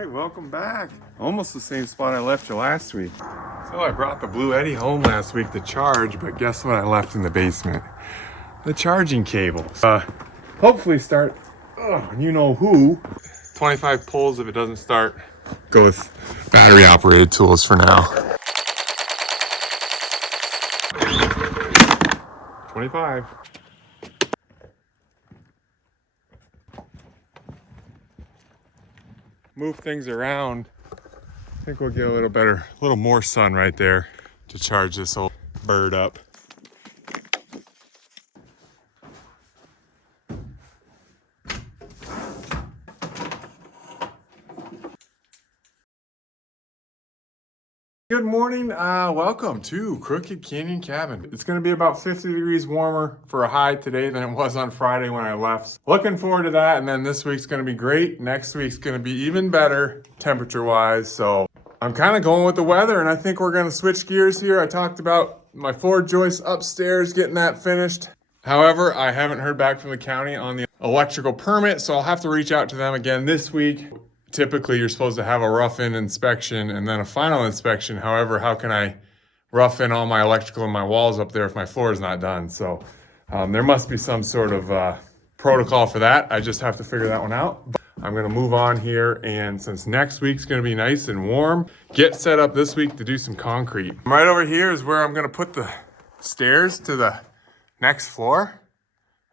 right, welcome back. Almost the same spot I left you last week. So I brought the Blue Eddy home last week to charge, but guess what I left in the basement? The charging cables. Hopefully start, you know who. 25 pulls if it doesn't start. Go with battery operated tools for now. 25. Move things around. I think we'll get a little more sun right there to charge this old bird up. Good morning, welcome to Crooked Canyon Cabin. It's gonna be about 50 degrees warmer for a high today than it was on Friday when I left. Looking forward to that, and then this week's gonna be great. Next week's gonna be even better temperature-wise, so I'm kind of going with the weather, and I think we're gonna switch gears here. I talked about my floor joist upstairs, getting that finished. However, I haven't heard back from the county on the electrical permit, so I'll have to reach out to them again this week. Typically, you're supposed to have a rough-in inspection and then a final inspection. However, how can I rough in all my electrical and my walls up there if my floor is not done? So there must be some sort of protocol for that. I just have to figure that one out. I'm gonna move on here, and since next week's gonna be nice and warm, get set up this week to do some concrete. Right over here is where I'm gonna put the stairs to the next floor.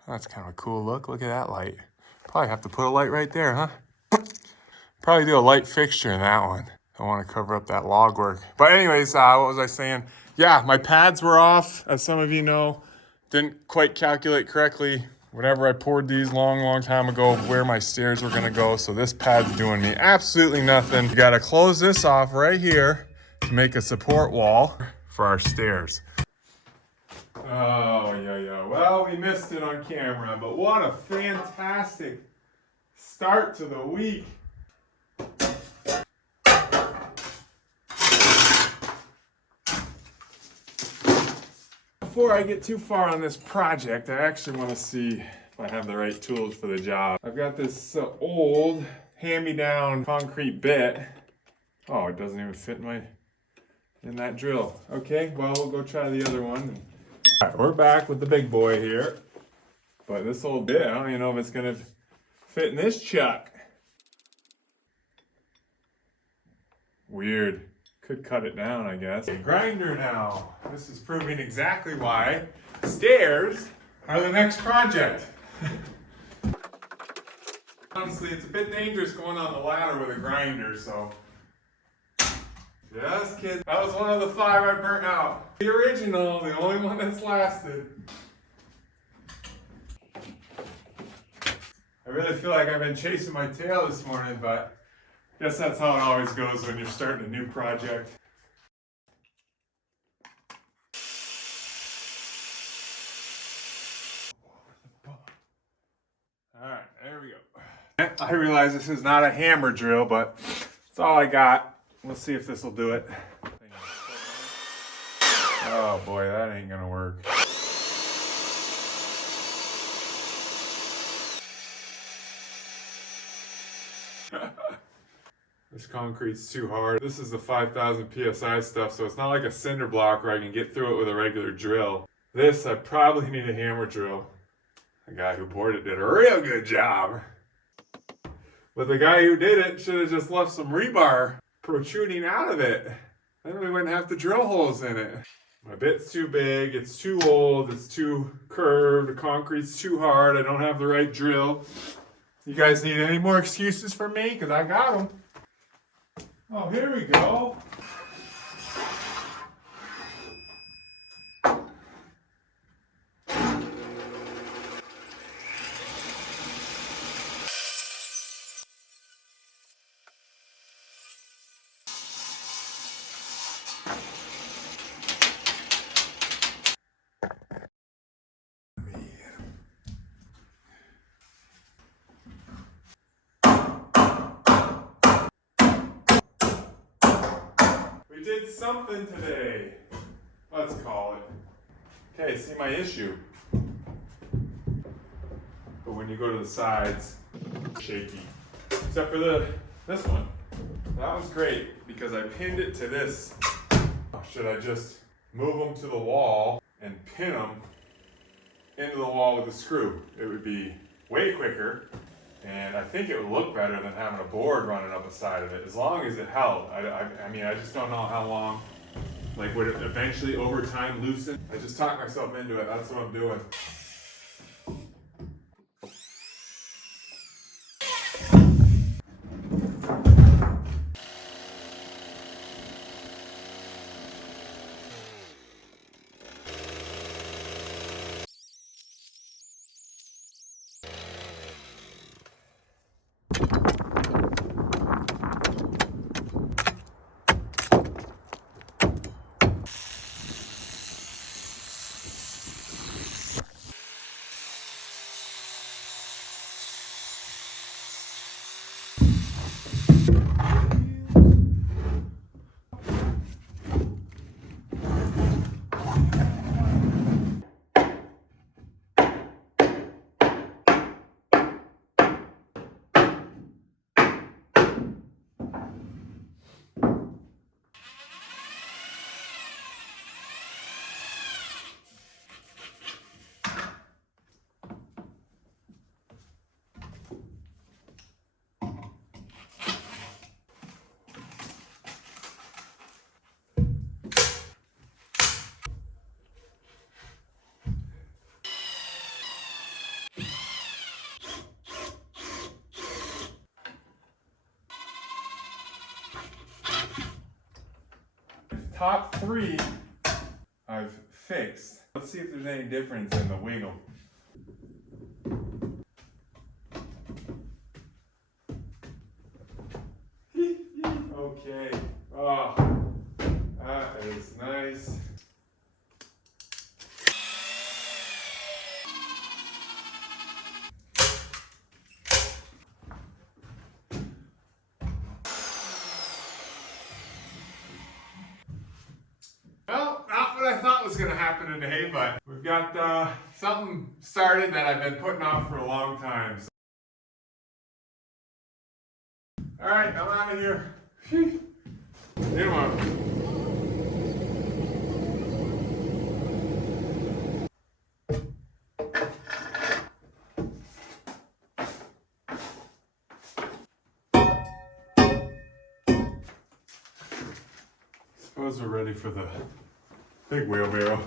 That's kind of a cool look. Look at that light. Probably have to put a light right there, huh? Probably do a light fixture in that one. I want to cover up that log work. But anyways, what was I saying? Yeah, my pads were off, as some of you know. Didn't quite calculate correctly whenever I poured these long time ago where my stairs were gonna go. So this pad's doing me absolutely nothing. You gotta close this off right here to make a support wall for our stairs. Oh, yeah. Well, we missed it on camera, but what a fantastic start to the week. Before I get too far on this project, I actually want to see if I have the right tools for the job. I've got this old hand-me-down concrete bit. Oh, it doesn't even fit in that drill. Okay, well, we'll go try the other one. All right, we're back with the big boy here. But this old bit, I don't even know if it's gonna fit in this chuck. Weird. Could cut it down, I guess. A grinder now. This is proving exactly why stairs are the next project. Honestly, it's a bit dangerous going on the ladder with a grinder, so. Just kidding. That was one of the 5 I burnt out. The original, the only one that's lasted. I really feel like I've been chasing my tail this morning, but I guess that's how it always goes when you're starting a new project. All right, there we go. I realize this is not a hammer drill, but it's all I got. We'll see if this will do it. Oh boy, that ain't gonna work. This concrete's too hard. This is the 5,000 PSI stuff, so it's not like a cinder block where I can get through it with a regular drill. This, I probably need a hammer drill. The guy who poured it did a real good job. But the guy who did it should have just left some rebar protruding out of it. Then we wouldn't have to drill holes in it. My bit's too big, it's too old, it's too curved, the concrete's too hard, I don't have the right drill. You guys need any more excuses for me? Because I got them. Oh, here we go. We did something today. Let's call it. Okay, see my issue. But when you go to the sides, shaky. Except for this one. That was great because I pinned it to this. Should I just move them to the wall and pin them into the wall with a screw? It would be way quicker, and I think it would look better than having a board running up the side of it, as long as it held. I mean, I just don't know how long. Like, would it eventually over time loosen? I just talked myself into it. That's what I'm doing. Top three I've fixed. Let's see if there's any difference in the wiggle. Okay. Oh, that is nice. Well, not what I thought was going to happen today, but we've got something started that I've been putting off for a long time. So. All right, I'm out of here. Suppose we're ready for the big wheelbarrow.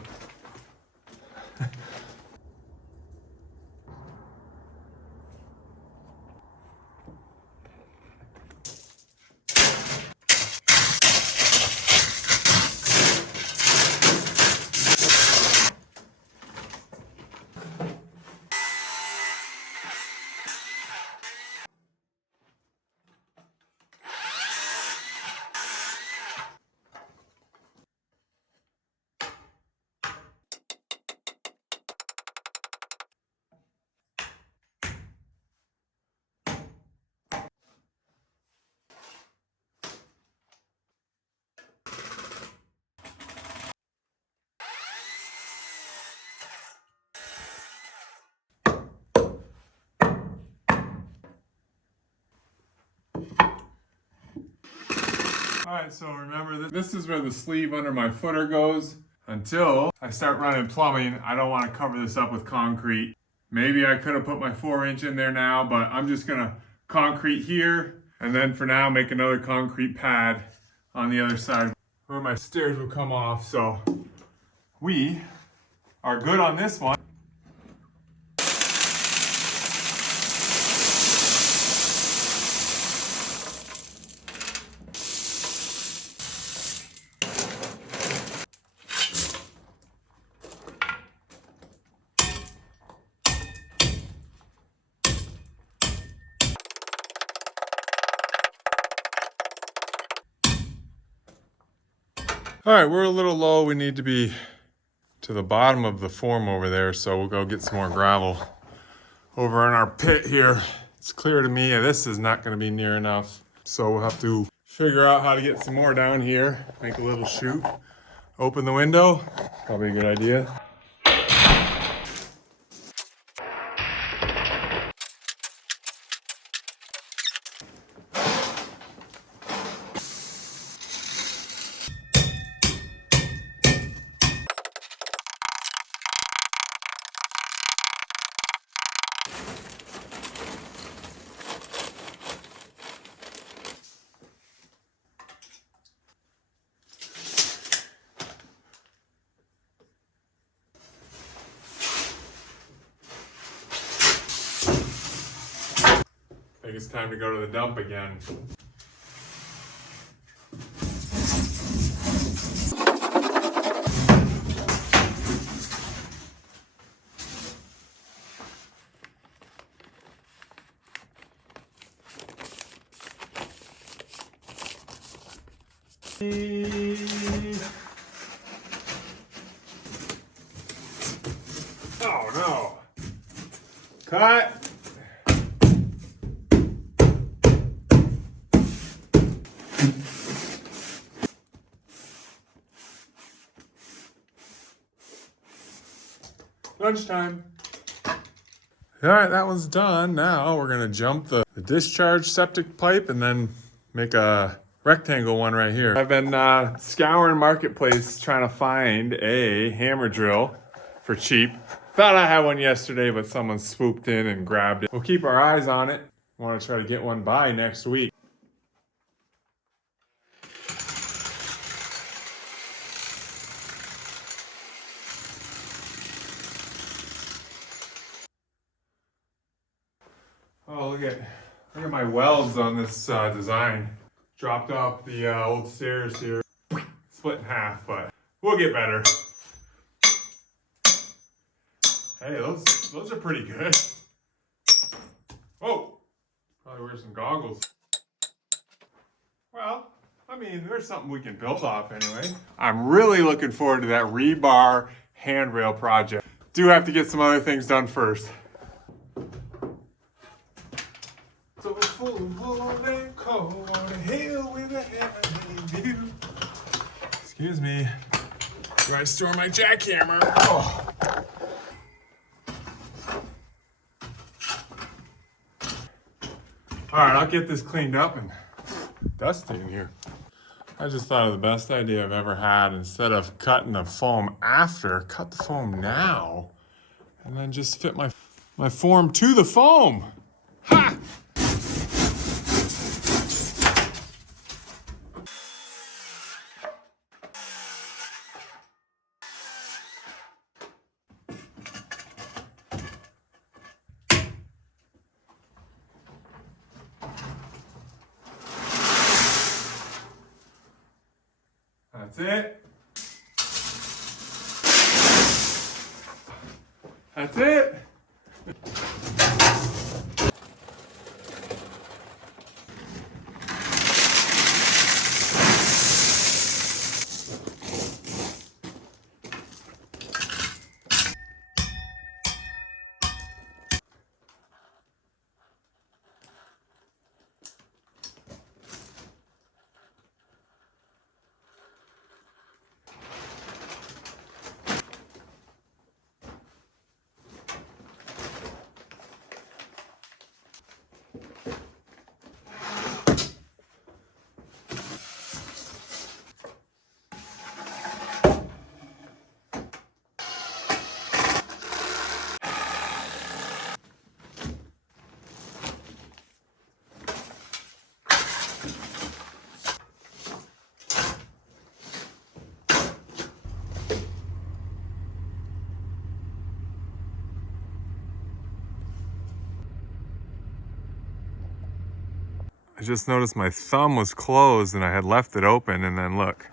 Alright, so remember this is where the sleeve under my footer goes. Until I start running plumbing, I don't want to cover this up with concrete. Maybe I could have put my 4-inch in there now, but I'm just gonna concrete here, and then for now make another concrete pad on the other side where my stairs will come off. So we are good on this one. All right, we're a little low. We need to be to the bottom of the form over there, so we'll go get some more gravel over in our pit here. It's clear to me this is not going to be near enough, so we'll have to figure out how to get some more down here. Make a little chute. Open the window. Probably a good idea. think it's time to go to the dump again. Oh no. Cut. Lunchtime. All right, that one's done. Now we're gonna jump the discharge septic pipe and then make a rectangle one right here. I've been scouring Marketplace trying to find a hammer drill for cheap. Thought I had one yesterday, but someone swooped in and grabbed it. We'll keep our eyes on it. Want to try to get one by next week. Oh, look at my welds on this design. Dropped off the old stairs here. Split in half, but we'll get better. Hey, those are pretty good. Whoa, probably wear some goggles. Well, I mean, there's something we can build off anyway. I'm really looking forward to that rebar handrail project. Do have to get some other things done first. So full of warm and cold on a hill with a heavenly view. Excuse me, where I store my jackhammer. Oh. All right, I'll get this cleaned up and dusty in here. I just thought of the best idea I've ever had. Instead of cutting the foam after, cut the foam now, and then just fit my form to the foam. Ha! That's it. That's it. I just noticed my thumb was closed and I had left it open, and then look,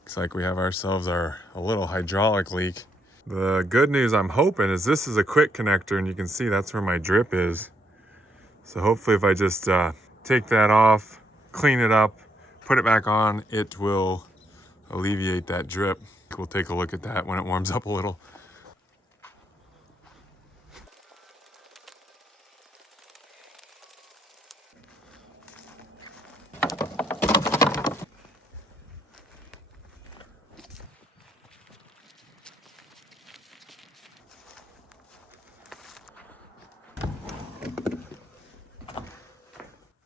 looks like we have ourselves a little hydraulic leak. The good news I'm hoping is this is a quick connector, and you can see that's where my drip is. So hopefully if I just take that off, clean it up, put it back on, it will alleviate that drip. We'll take a look at that when it warms up a little.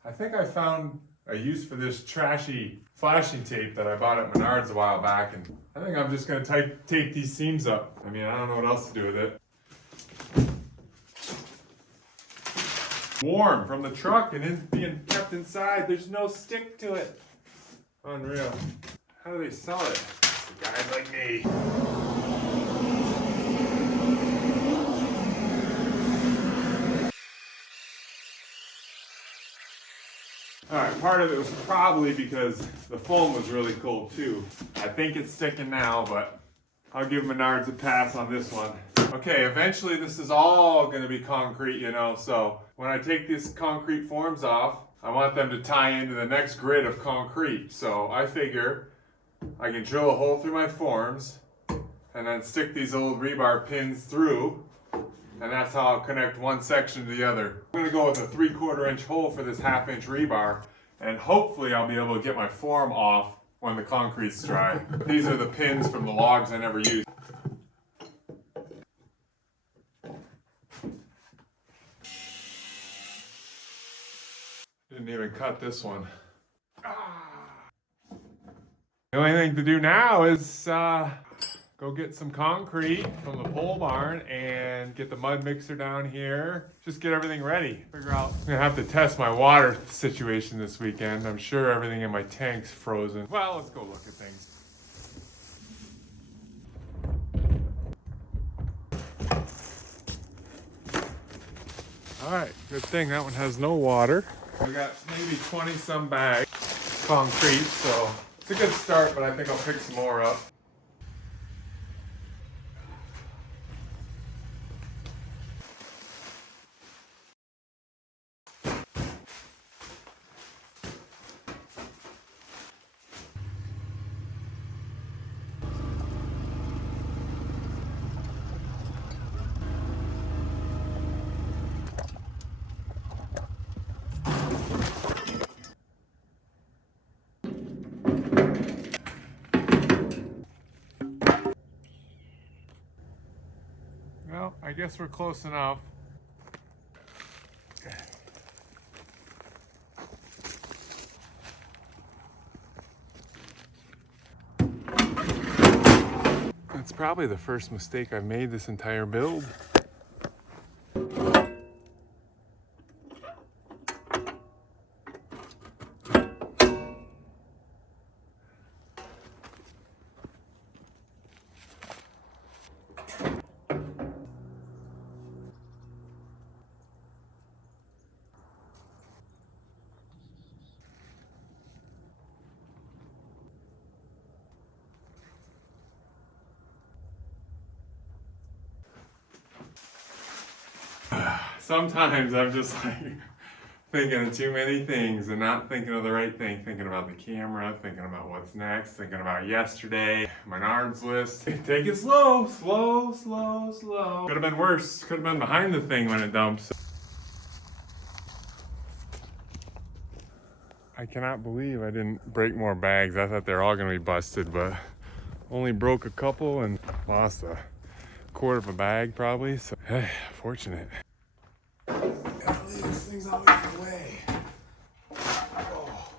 I think I found a use for this trashy flashing tape that I bought at Menards a while back, and I think I'm just gonna tape these seams up. I mean, I don't know what else to do with it. Warm from the truck and it's being kept inside. There's no stick to it. Unreal. How do they sell it? For guys like me. All right, part of it was probably because the foam was really cold too. I think it's sticking now, but I'll give Menards a pass on this one. Okay, eventually this is all gonna be concrete, you know, so when I take these concrete forms off, I want them to tie into the next grid of concrete. So I figure I can drill a hole through my forms and then stick these old rebar pins through, and that's how I'll connect one section to the other. I'm gonna go with a 3/4 inch hole for this 1/2 inch rebar, and hopefully I'll be able to get my form off when the concrete's dry. These are the pins from the logs I never used. Didn't even cut this one. The only thing to do now is go get some concrete from the pole barn and get the mud mixer down here. Just get everything ready. Figure out. I'm gonna have to test my water situation this weekend. I'm sure everything in my tank's frozen. Well, let's go look at things. All right, good thing that one has no water. We got maybe 20 some bags of concrete, so it's a good start, but I think I'll pick some more up. Well, I guess we're close enough. That's probably the first mistake I've made this entire build. Sometimes I'm just like thinking of too many things and not thinking of the right thing. Thinking about the camera, thinking about what's next, thinking about yesterday, Menards list. Take it slow, slow, slow, slow. Could have been worse. Could have been behind the thing when it dumps. I cannot believe I didn't break more bags. I thought they were all gonna be busted, but only broke a couple and lost a 1/4 of a bag probably. So, hey, fortunate. Gotta leave these things all in the way. Oh.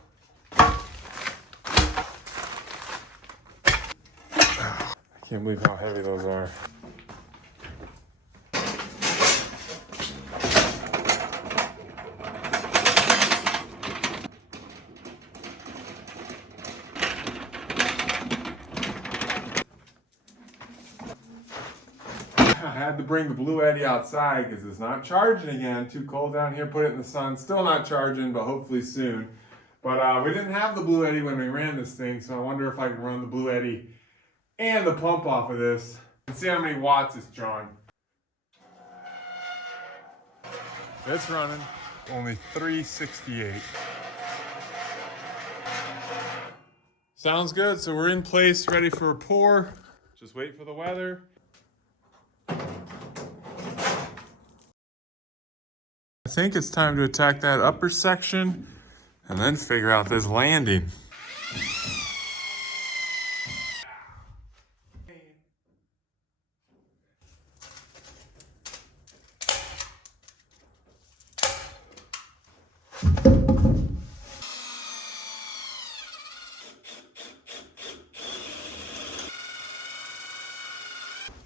I can't believe how heavy those are. I had to bring the Blue Eddy outside because it's not charging again. Too cold down here, put it in the sun. Still not charging, but hopefully soon. But we didn't have the Blue Eddy when we ran this thing, so I wonder if I can run the Blue Eddy and the pump off of this and see how many watts it's drawing. It's running. Only 368. Sounds good. So we're in place, ready for a pour. Just wait for the weather. I think it's time to attack that upper section and then figure out this landing.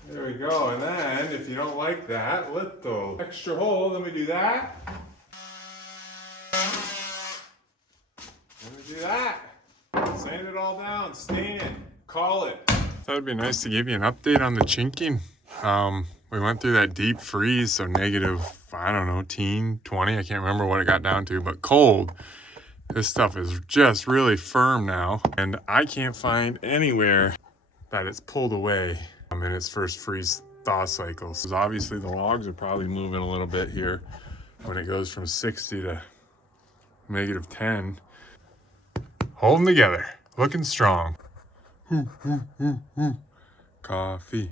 There we go, and then if you don't like that little extra hole, let me do that. Let me do that. Sand it all down, stain it, call it. Thought it'd be nice to give you an update on the chinking. We went through that deep freeze, so negative, I don't know, 20, I can't remember what it got down to, but cold. This stuff is just really firm now, and I can't find anywhere that it's pulled away in its first freeze thaw cycle. So obviously the logs are probably moving a little bit here when it goes from 60 to -10. Holding together, looking strong. Coffee,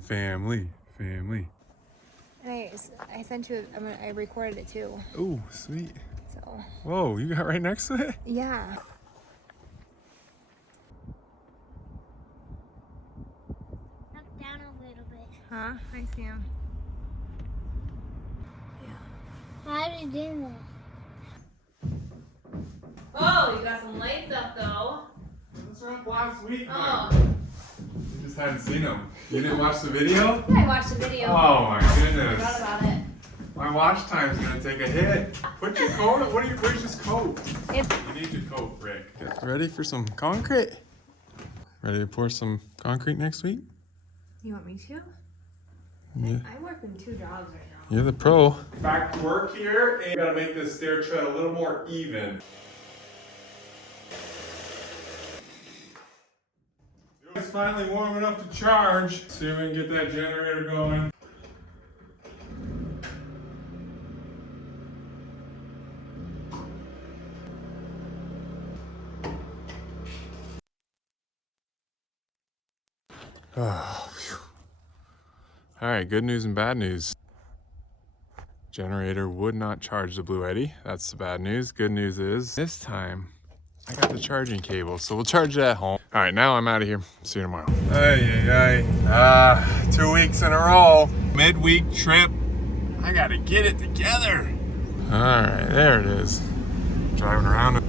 family. I sent you, I recorded it too. Oh, sweet. So. Whoa, you got right next to it? Yeah. Knock down a little bit. Huh? I see him. How did you do that? Oh, you got some lights up though. This was up last week. Oh. You just hadn't seen them. You didn't watch the video? Yeah, I watched the video. Oh my I goodness. forgot about it. My watch time's gonna take a hit. Put your coat on. Where's this coat? It's You need your coat, Rick. Ready for some concrete? Ready to pour some concrete next week? You want me to? Yeah. I'm working 2 jobs right now. You're the pro. Back to work here, and gotta make this stair tread a little more even. It's finally warm enough to charge. See if we can get that generator going. Oh, phew. All right, good news and bad news. Generator would not charge the Blue Eddy. That's the bad news. Good news is this time I got the charging cable, so we'll charge it at home. All right, now I'm out of here. See you tomorrow. Hey. 2 weeks in a row. Midweek trip. I gotta get it together. All right, there it is. Driving around.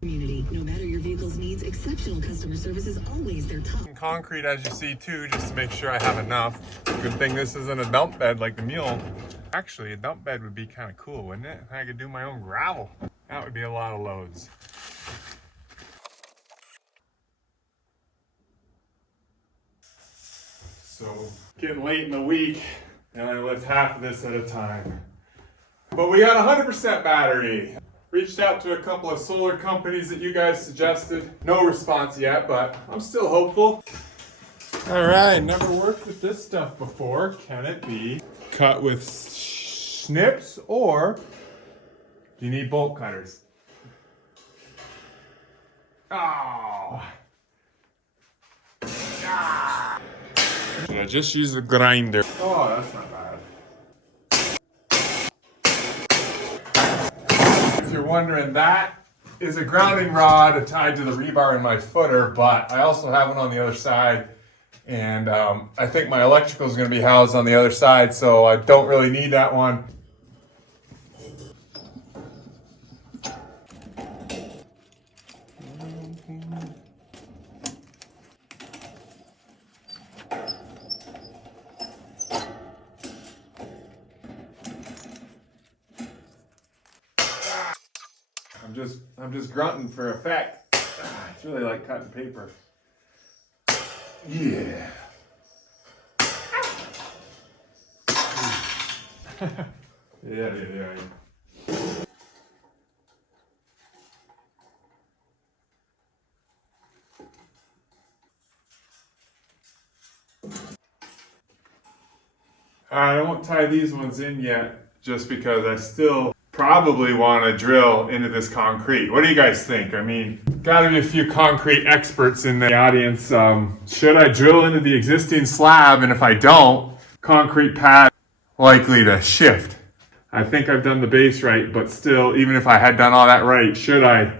Community. No matter your vehicle's needs, exceptional customer service is always their top. Concrete, as you see too, just to make sure I have enough. Good thing this isn't a dump bed like the mule. Actually, a dump bed would be kind of cool, wouldn't it? I could do my own gravel. That would be a lot of loads. So, getting late in the week, and I lift half of this at a time. But we got 100% battery. Reached out to a couple of solar companies that you guys suggested. No response yet, but I'm still hopeful. All right, never worked with this stuff before. Can it be cut with snips, or do you need bolt cutters? Oh. Ah. Should I just use the grinder? Oh, that's not bad. If you're wondering, that is a grounding rod tied to the rebar in my footer, but I also have one on the other side, and I think my electrical is going to be housed on the other side, so I don't really need that one. I'm just grunting for effect. It's really like cutting paper. Yeah. Yeah. I won't tie these ones in yet, just because I still probably want to drill into this concrete. What do you guys think? I mean, gotta be a few concrete experts in the audience. Should I drill into the existing slab? And if I don't, concrete pad likely to shift. I think I've done the base right, but still, even if I had done all that right, should I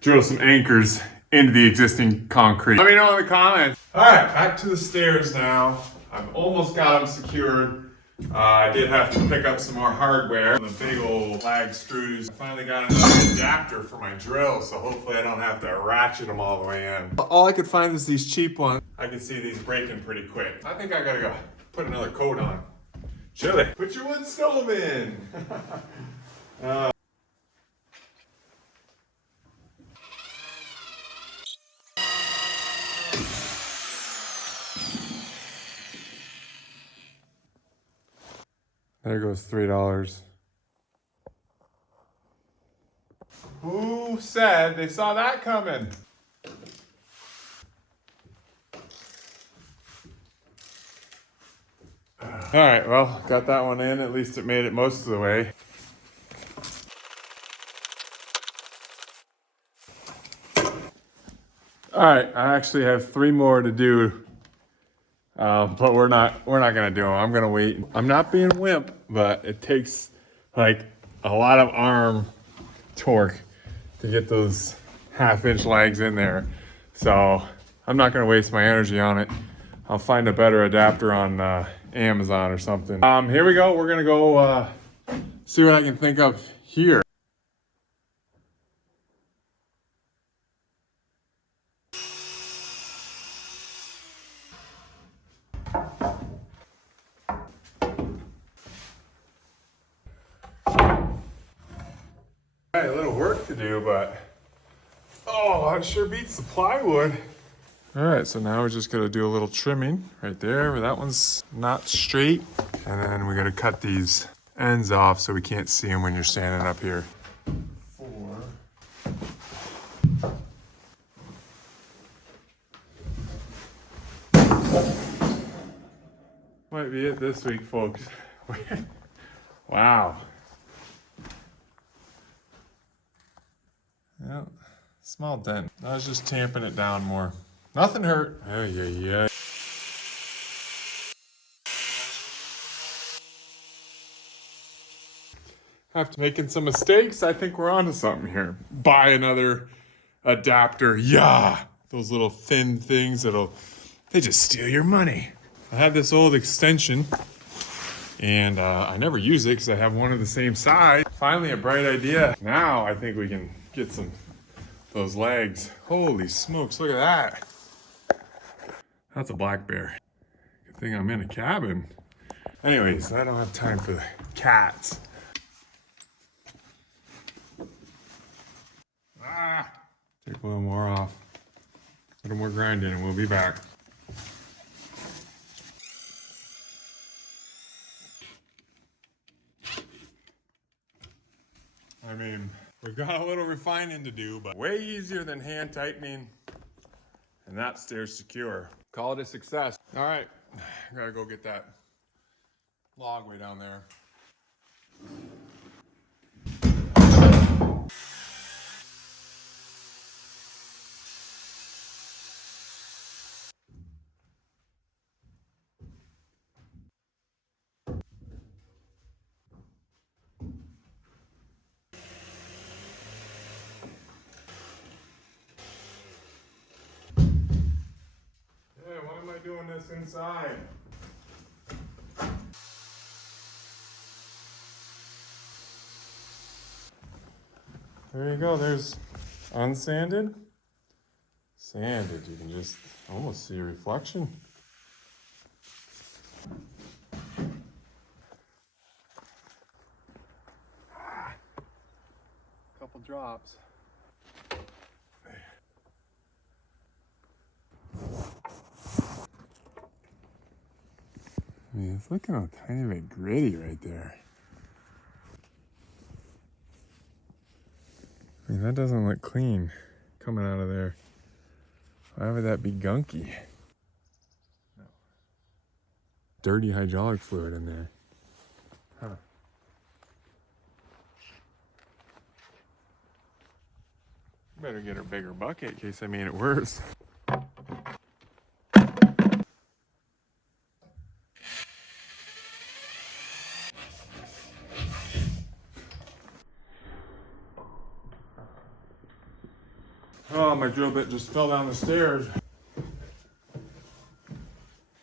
drill some anchors into the existing concrete? Let me know in the comments. All right, back to the stairs now. I've almost got them secured. I did have to pick up some more hardware. The big old flag screws. I finally got another adapter for my drill, so hopefully I don't have to ratchet them all the way in. All I could find is these cheap ones. I can see these breaking pretty quick. I think I gotta go put another coat on. Chili. Put your wood stove in. There goes $3. Who said they saw that coming? All right, well, got that one in. At least it made it most of the way. All right, I actually have 3 more to do, but we're not gonna do them. I'm gonna wait. I'm not being a wimp, but it takes like a lot of arm torque to get those 1/2-inch legs in there. So I'm not gonna waste my energy on it. I'll find a better adapter on Amazon or something. Here we go. We're gonna go see what I can think of here. A little work to do, but oh, it sure beats the plywood. All right, so now we're just gonna do a little trimming right there where that one's not straight. And then we gotta cut these ends off so we can't see them when you're standing up here. 4. Might be it this week, folks. Wow. Yeah, small dent. I was just tamping it down more. Nothing hurt. Oh, yeah. After making some mistakes, I think we're onto something here. Buy another adapter. Yeah, those little thin things they just steal your money. I have this old extension, and I never use it because I have one of the same size. Finally, a bright idea. Now I think we can get those legs. Holy smokes, look at that. That's a black bear. Good thing I'm in a cabin. Anyways, I don't have time for the cats. Take a little more off. A little more grinding and we'll be back. I mean, we've got a little refining to do, but way easier than hand tightening, and that Stair's secure. Call it a success. All right, I gotta go get that log way down there. Why am I doing this inside? There you go, there's unsanded, sanded. You can just almost see a reflection. Couple drops. I mean, it's looking a tiny bit gritty right there. I mean, that doesn't look clean coming out of there. Why would that be gunky? No. Dirty hydraulic fluid in there. Huh. Better get a bigger bucket in case I made it worse. Oh, my drill bit just fell down the stairs.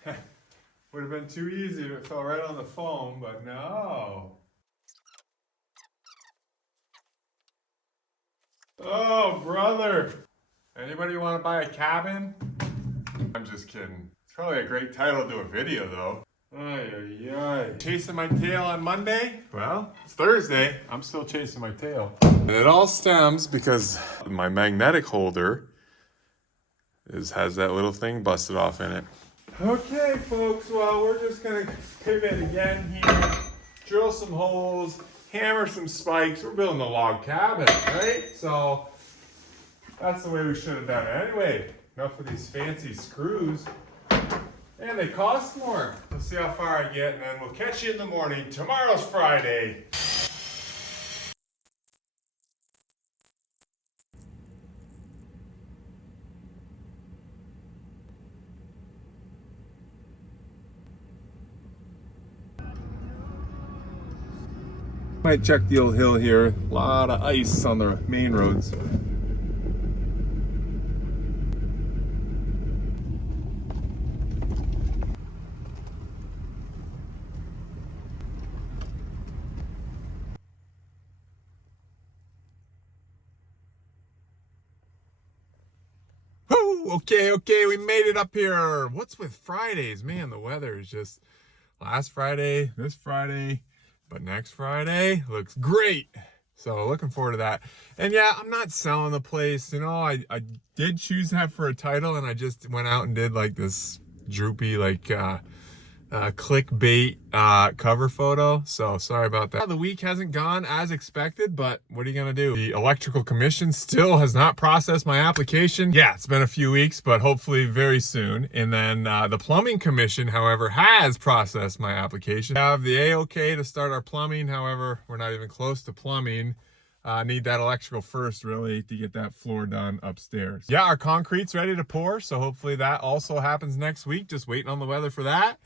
Would have been been too easy. It fell right on the foam, but no. Oh, brother. Anybody want to buy a cabin? I'm just kidding. It's probably a great title to a video, though. Ay, ay, ay. Chasing my tail on Monday? Well, it's Thursday. I'm still chasing my tail. And it all stems because my magnetic holder has that little thing busted off in it. Okay, folks. Well, we're just going to pivot again here. Drill some holes. Hammer some spikes. We're building a log cabin, right? So that's the way we should have done it. Anyway, enough of these fancy screws. And they cost more. Let's see how far I get, and then we'll catch you in the morning. Tomorrow's Friday. Might check the old hill here. A lot of ice on the main roads. Okay, we made it up here. What's with Fridays? Man, the weather is just last Friday, this Friday, but next Friday looks great. So looking forward to that. And yeah, I'm not selling the place. You know, I did choose that for a title, and I just went out and did like this droopy, like, clickbait cover photo, so sorry about that. The week hasn't gone as expected, but what are you gonna do? The electrical commission still has not processed my application. Yeah, it's been a few weeks, but hopefully very soon. And then the plumbing commission, however, has processed my application. We have the A-OK to start our plumbing. However, we're not even close to plumbing. Need that electrical first, really, to get that floor done upstairs. Yeah, our concrete's ready to pour, so hopefully that also happens next week. Just waiting on the weather for that.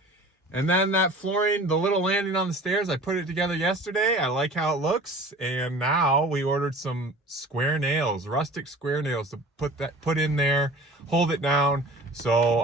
And then that flooring, the little landing on the stairs, I put it together yesterday. I like how it looks. And now we ordered some square nails, rustic square nails to put in there, hold it down. So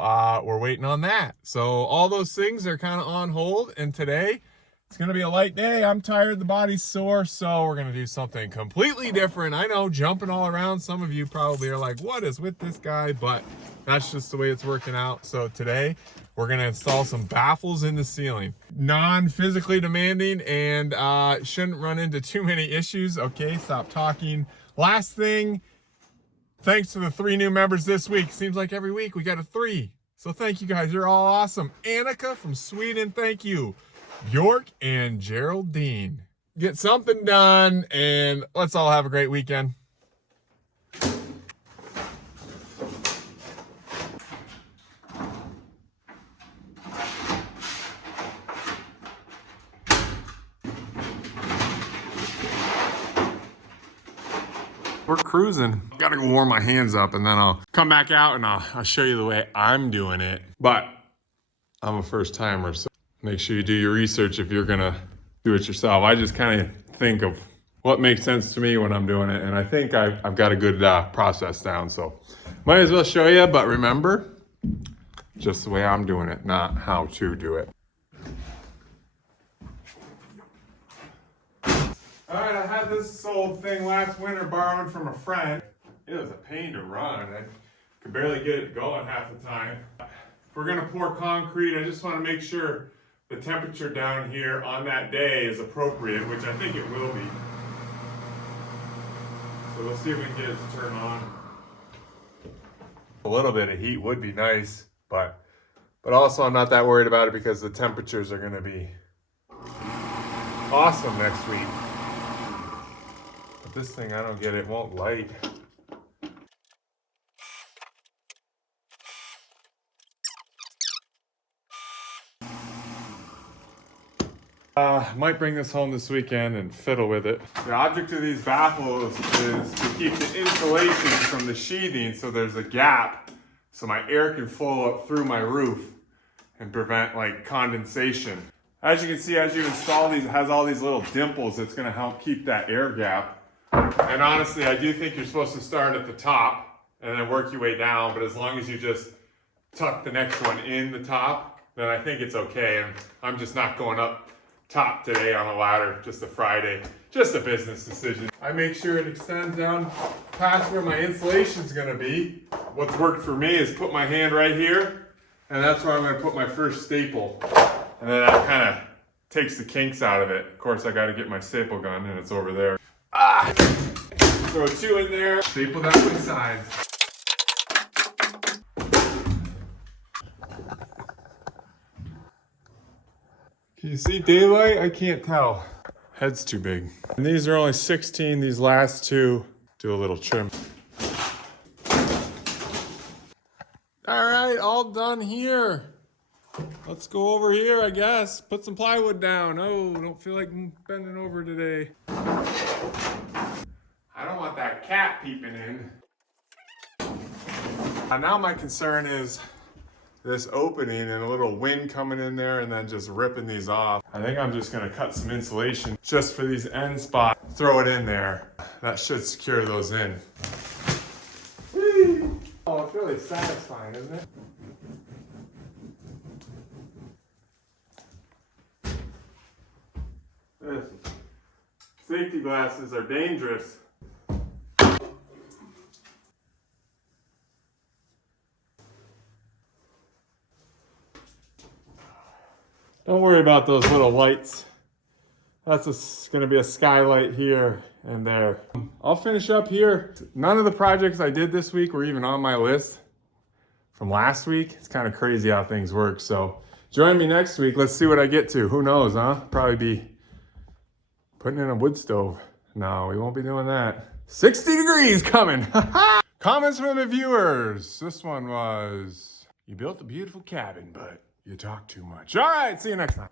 we're waiting on that. So all those things are kind of on hold. And today it's going to be a light day. I'm tired. The body's sore. So we're going to do something completely different. I know, jumping all around. Some of you probably are like, what is with this guy? But that's just the way it's working out. So today we're going to install some baffles in the ceiling. Non-physically demanding, and shouldn't run into too many issues. Okay, stop talking. Last thing, thanks to the 3 new members this week. Seems like every week we got a 3. So thank you guys. You're all awesome. Annika from Sweden, thank you. Bjork and Geraldine. Get something done, and let's all have a great weekend. We're cruising. Gotta go warm my hands up, and then I'll come back out and I'll show you the way I'm doing it. But I'm a first timer, so make sure you do your research if you're gonna do it yourself. I just kind of think of what makes sense to me when I'm doing it, and I think I've got a good process down, so might as well show you. But remember, just the way I'm doing it, not how to do it. All right, I had this old thing last winter borrowed from a friend. It was a pain to run. I could barely get it going half the time. If we're gonna pour concrete, I just wanna make sure the temperature down here on that day is appropriate, which I think it will be. So we'll see if we can get it to turn on. A little bit of heat would be nice, but also I'm not that worried about it because the temperatures are gonna be awesome next week. This thing, I don't get it, won't light. Might bring this home this weekend and fiddle with it. The object of these baffles is to keep the insulation from the sheathing so there's a gap so my air can flow up through my roof and prevent like condensation. As you can see, as you install these, it has all these little dimples that's gonna help keep that air gap. And honestly, I do think you're supposed to start at the top and then work your way down, but as long as you just tuck the next one in the top, then I think it's okay. And I'm just not going up top today on a ladder, just a Friday, just a business decision. I make sure it extends down past where my insulation's gonna be. What's worked for me is put my hand right here, and that's where I'm gonna put my first staple. And then that kind of takes the kinks out of it. Of course, I gotta get my staple gun, and it's over there. Ah! Throw 2 in there, staple down my sides. Can you see daylight? I can't tell. Head's too big. And these are only 16, these last 2. Do a little trim. All right, all done here. Let's go over here, I guess. Put some plywood down. Oh, don't feel like bending over today. I don't want that cat peeping in. Now my concern is this opening and a little wind coming in there and then just ripping these off. I think I'm just gonna cut some insulation just for these end spots. Throw it in there. That should secure those in. Whee! Oh, it's really satisfying, isn't it? This. Safety glasses are dangerous. Don't worry about those little lights. That's gonna be a skylight here and there. I'll finish up here. None of the projects I did this week were even on my list from last week. It's kind of crazy how things work. So join me next week. Let's see what I get to. Who knows, huh? Probably be putting in a wood stove. No, we won't be doing that. 60 degrees coming. Comments from the viewers. This one was, you built a beautiful cabin, but you talk too much. All right, see you next time.